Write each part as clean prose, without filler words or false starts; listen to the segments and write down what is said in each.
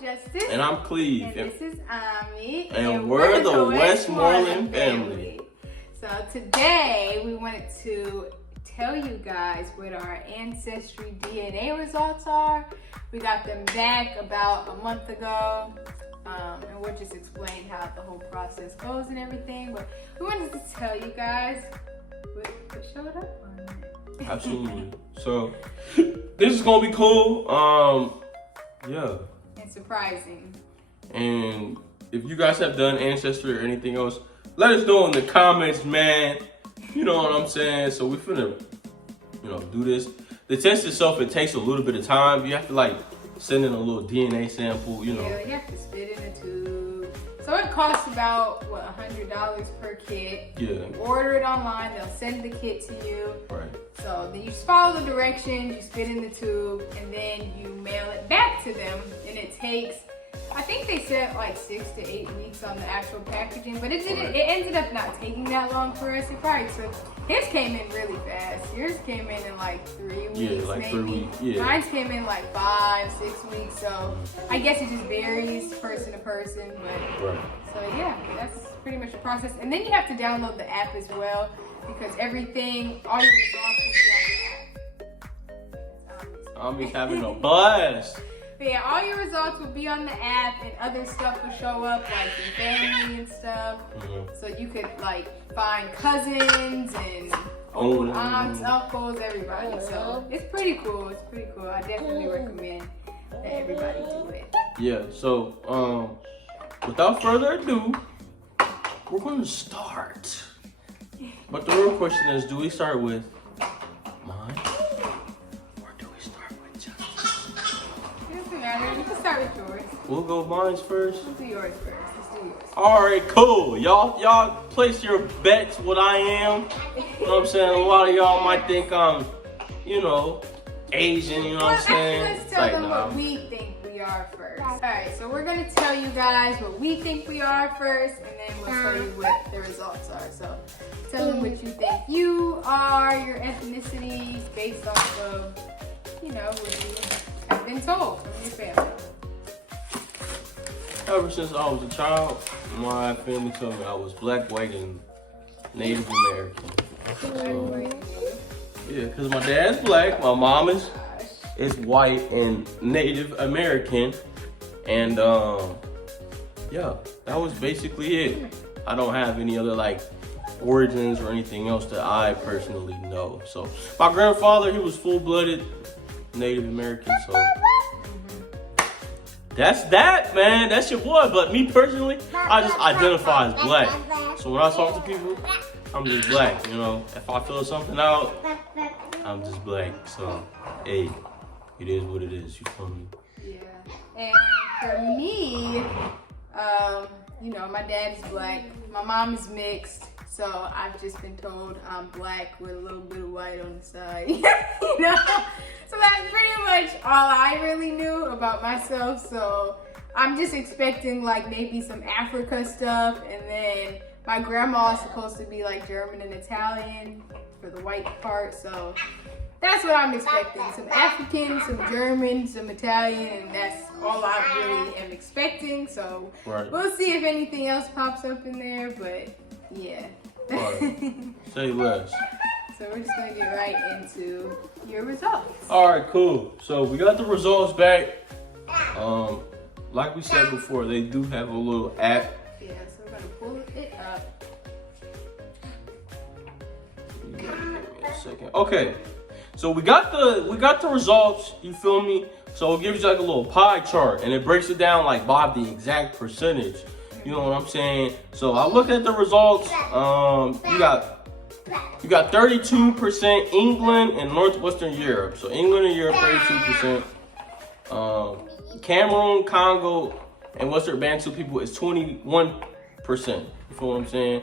Justice. And I'm Cleve. And this is Ami. And we're the Westmoreland family. So today we wanted to tell you guys what our Ancestry DNA results are. We got them back about a month ago. And we'll just explain how the whole process goes and everything. But we wanted to tell you guys what showed up on it. Absolutely. So this is gonna be cool. Yeah. And surprising. And if you guys have done Ancestry or anything else, let us know in the comments, man. You know what I'm saying? So we finna, do this. The test itself, it takes a little bit of time. You have to send in a little DNA sample, Yeah, you have to spit in a tube. So it costs about, $100 per kit. Yeah. You order it online, they'll send the kit to you. Right. So then you just follow the directions, you spit in the tube, and then you mail it back to them. And it takes, I think they said 6 to 8 weeks on the actual packaging, but it didn't. Right. It ended up not taking that long for us. It probably took, his came in really fast. Yours came in 3 weeks, maybe. 3 weeks. Yeah. Mine's came in 5, 6 weeks. So I guess it just varies person to person. But right. So yeah, that's pretty much the process. And then you have to download the app as well, because everything, all your results will be on the app. I'm just having a blast. But yeah, all your results will be on the app, and other stuff will show up, your family and stuff. Mm-hmm. So you could find cousins and old aunts, uncles, everybody. So it's pretty cool. It's pretty cool. I definitely recommend that everybody do it. Yeah. So without further ado, we're going to start. But the real question is, do we start with mine? You can start with yours. We'll go mine's first. Let's do yours first. All right, cool. Y'all place your bets what I am. You know what I'm saying? A lot of y'all might think I'm, Asian, you know what I'm saying? Let's tell them what we think we are first. All right, so we're going to tell you guys what we think we are first, and then we'll tell you what the results are. So tell them what you think you are, your ethnicity, based off of, what you have been told from your family. Ever since I was a child, my family told me I was black, white, and Native American. So, yeah, because my dad's black, my mom is white and Native American. And yeah, that was basically it. I don't have any other origins or anything else that I personally know. So my grandfather, he was full-blooded Native American, so that's that, man. That's your boy. But me personally, I just identify as black. So when I talk to people, I'm just black. If I feel something out, I'm just black. So hey, it is what it is. You feel me? Yeah. And for me, my dad's black. My mom is mixed. So I've just been told I'm black with a little bit of white on the side. So that's pretty much all I really knew about myself. So I'm just expecting maybe some Africa stuff, and then my grandma is supposed to be German and Italian for the white part. So that's what I'm expecting. Some African, some German, some Italian, and that's all I really am expecting. So We'll see if anything else pops up in there, but yeah. Say less. So we're just gonna get right into your results. All right, cool. So we got the results back. Like we said before, they do have a little app. Yeah, so we're gonna pull it up. Give me a second. Okay, so we got the results. You feel me? So it gives you a little pie chart, and it breaks it down by the exact percentage. You know what I'm saying? So I looked at the results. You got 32% England and Northwestern Europe. So England and Europe, 32%. Cameroon, Congo, and Western Bantu people is 21%. You feel what I'm saying?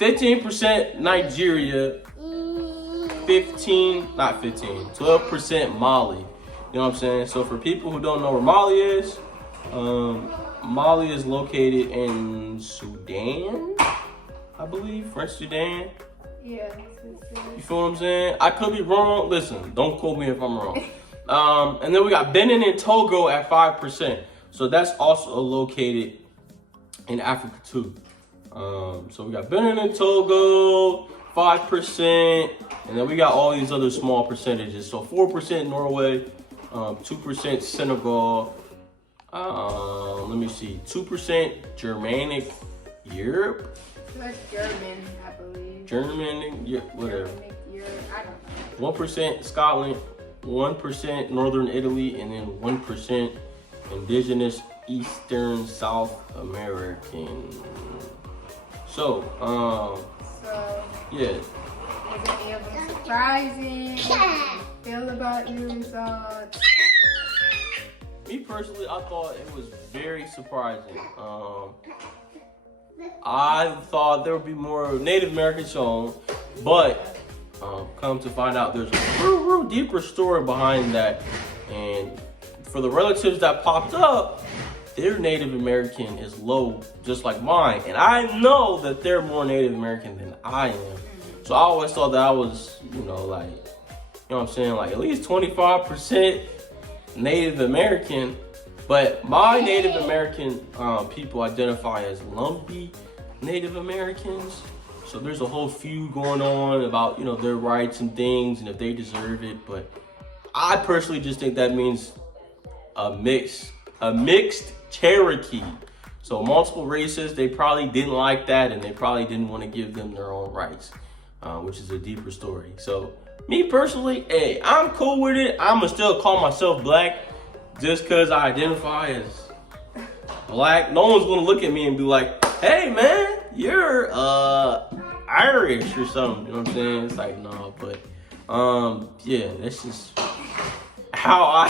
15% Nigeria. 12% Mali. You know what I'm saying? So for people who don't know where Mali is, Mali is located in Sudan, I believe, French Sudan. Yeah. You feel what I'm saying? I could be wrong. Listen, don't quote me if I'm wrong. And then we got Benin and Togo at 5%. So that's also located in Africa too. So we got Benin and Togo, 5%, and then we got all these other small percentages. So 4% Norway, 2% Senegal, let me see, 2% Germanic Europe. That's German, I believe. German, yeah, whatever. Germanic Europe, I don't know. 1% Scotland, 1% Northern Italy, and then 1% Indigenous Eastern South American. So, yeah. Was any of them surprising? How do you feel about your results? Me personally, I thought it was very surprising. I thought there would be more Native American shown, but come to find out there's a real deeper story behind that. And for the relatives that popped up, their Native American is low, just like mine. And I know that they're more Native American than I am. So I always thought that I was, you know what I'm saying? Like at least 25% Native American. But my Native American people identify as lumpy Native Americans. So there's a whole feud going on about, you know, their rights and things and if they deserve it. But I personally just think that means a mixed Cherokee. So multiple races, they probably didn't like that and they probably didn't want to give them their own rights, which is a deeper story. So me personally, hey, I'm cool with it. I'ma still call myself black just because I identify as black. No one's gonna look at me and be like, hey man, you're Irish or something. You know what I'm saying? It's like, no, but yeah, that's just how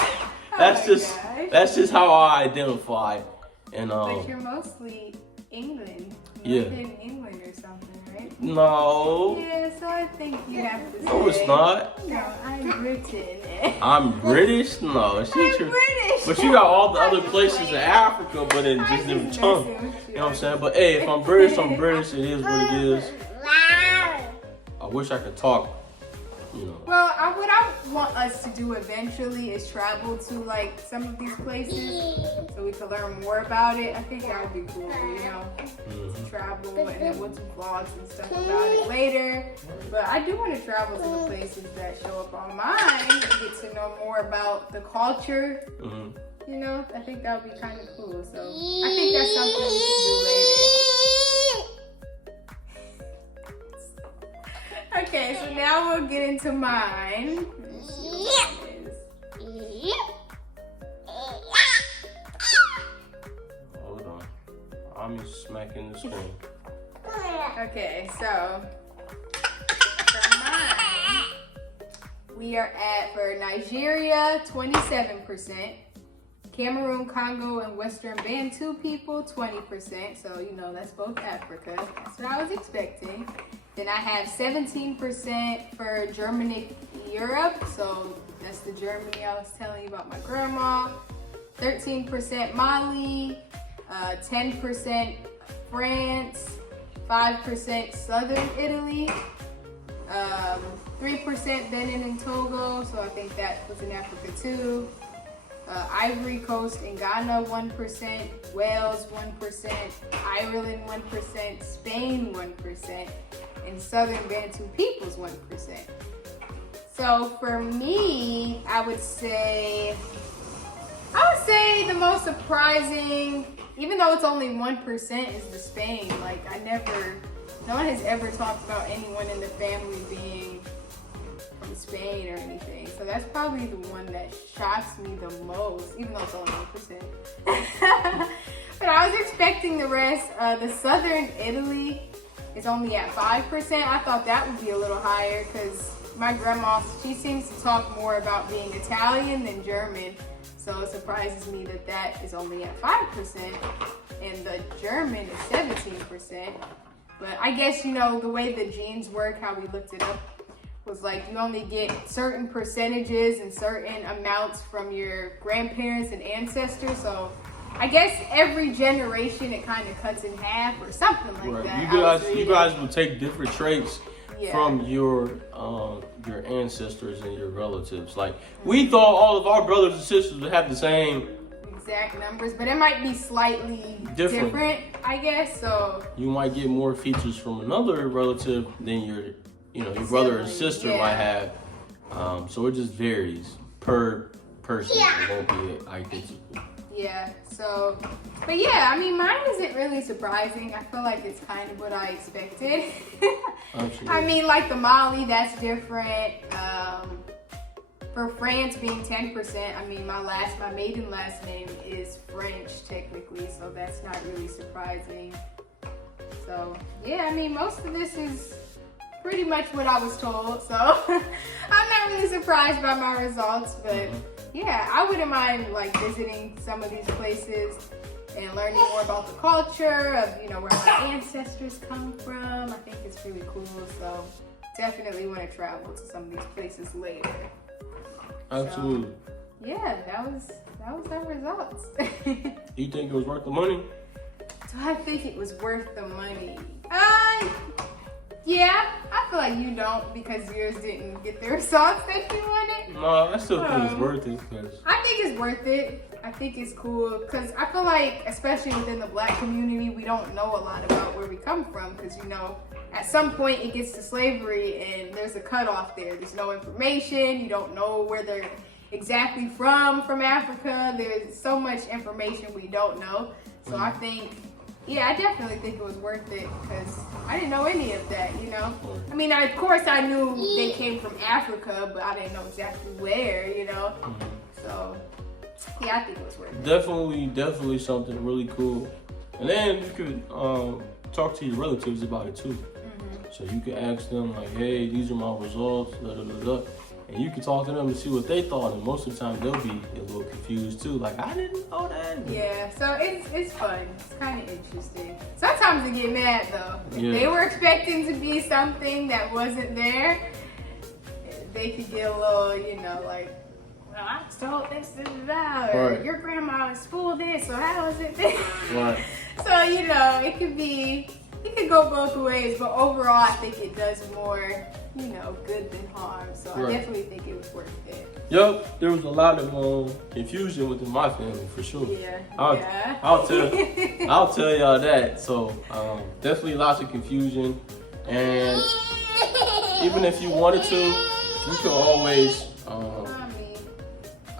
that's just how I identify. And but you're mostly England. Yeah. In England or something, right? No. Yeah, so I think you have to say. No, it's not. No, I'm Britain. I'm British? No, I'm British. But you got all the other places in Africa, but in just different tongue. You know what I'm saying? But hey, if I'm British, I'm British. It is what it is. I wish I could talk, you know. Well, what I want us to do eventually is travel to like some of these places so we can learn more about it. I think that would be cool, you know, to travel, and then we'll do vlogs and stuff about it later. But I do want to travel to the places that show up on mine and get to know more about the culture. You know, I think that would be kind of cool. So I think that's something we can do later. Okay, so now we'll get into mine. Let's see what mine is. Hold on. I'm just smacking the screen. Okay, so for mine, we are at, for Nigeria, 27%. Cameroon, Congo, and Western Bantu people, 20%. So, you know, that's both Africa. That's what I was expecting. Then I have 17% for Germanic Europe. So that's the Germany I was telling you about my grandma. 13% Mali, 10% France, 5% Southern Italy, 3% Benin and Togo. So I think that was in Africa too. Ivory Coast and Ghana, 1%, Wales, 1%, Ireland, 1%, Spain, 1%, and Southern Bantu peoples, 1%. So for me, I would say the most surprising, even though it's only 1%, is the Spain. Like no one has ever talked about anyone in the family being from Spain or anything. So that's probably the one that shocks me the most, even though it's only 1%. But I was expecting the rest. The Southern Italy is only at 5%. I thought that would be a little higher because my grandma, she seems to talk more about being Italian than German. So it surprises me that that is only at 5%. And the German is 17%. But I guess, you know, the way the genes work, how we looked it up, was like you only get certain percentages and certain amounts from your grandparents and ancestors. So I guess every generation it kind of cuts in half or something like that. You guys will take different traits from your ancestors and your relatives. Like we thought all of our brothers and sisters would have the same exact numbers, but it might be slightly different, I guess. So you might get more features from another relative than your brother or sister might have. So it just varies per person. It won't be identical. Yeah. So, but yeah, I mean, mine isn't really surprising. I feel like it's kind of what I expected. I mean, like the Mali, that's different. For France being 10%, I mean, my maiden last name is French technically, so that's not really surprising. So yeah, I mean, most of this is pretty much what I was told, so I'm not really surprised by my results, but yeah, I wouldn't mind like visiting some of these places and learning more about the culture of, where my ancestors come from. I think it's really cool, so definitely want to travel to some of these places later. Absolutely. So, yeah, that was our results. You think it was worth the money? Do I think it was worth the money? Yeah, I feel like you don't, because yours didn't get the results that you wanted. No, I still think it's worth it. I think it's worth it. I think it's cool, because I feel like, especially within the Black community, we don't know a lot about where we come from, because at some point it gets to slavery and there's a cutoff there. There's no information. You don't know where they're exactly from Africa. There's so much information we don't know. So I think, I definitely think it was worth it, because I didn't know any of that, I mean, of course I knew they came from Africa, but I didn't know exactly where, So, yeah, I think it was worth it. Definitely something really cool. And then you could talk to your relatives about it too. So you can ask them like, hey, these are my results, and you can talk to them and see what they thought, and most of the time they'll be a little confused too, like, I didn't know that. Yeah, so it's fun. It's kind of interesting. Sometimes they get mad though. If they were expecting to be something that wasn't there, they could get a little, like, well, I was told this, or your grandma spooled this, so how is it this? Right. So, it could go both ways, but overall I think it does more, good than harm. So I definitely think it was worth it. Yep, there was a lot of confusion within my family for sure. Yeah. I'll tell y'all that. So definitely lots of confusion, and even if you wanted to, you can always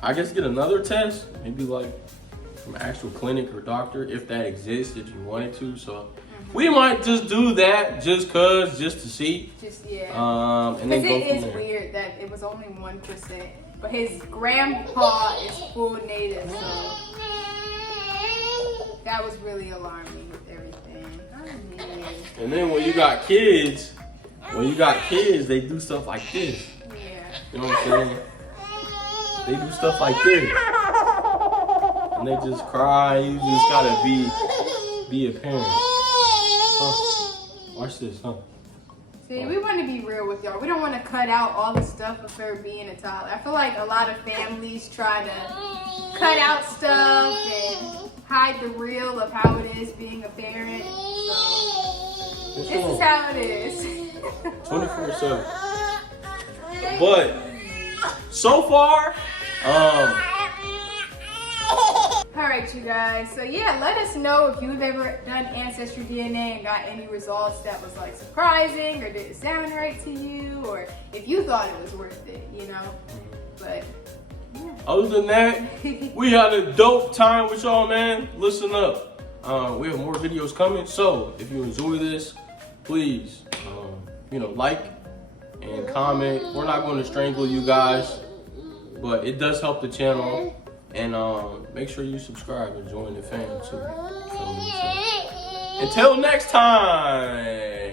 I guess get another test, maybe like from an actual clinic or doctor, if that exists, if you wanted to. So we might just do that just to see. And then it is weird that it was only 1%, but his grandpa is full native, so that was really alarming with everything. And then when you got kids, they do stuff like this. Yeah. You know what I'm saying? They do stuff like this, and they just cry. You just gotta be a parent. Watch this, huh? See, we want to be real with y'all. We don't want to cut out all the stuff of her being a toddler. I feel like a lot of families try to cut out stuff and hide the real of how it is being a parent. So this is how it is. 24/7. But so far, Alright, you guys, so yeah, let us know if you've ever done Ancestry DNA and got any results that was like surprising or didn't sound right to you, or if you thought it was worth it, but yeah. Other than that, we had a dope time with y'all, man. Listen up, we have more videos coming, so if you enjoy this, please like and comment. We're not going to strangle you guys, but it does help the channel. And make sure you subscribe and join the fam too. So, until next time.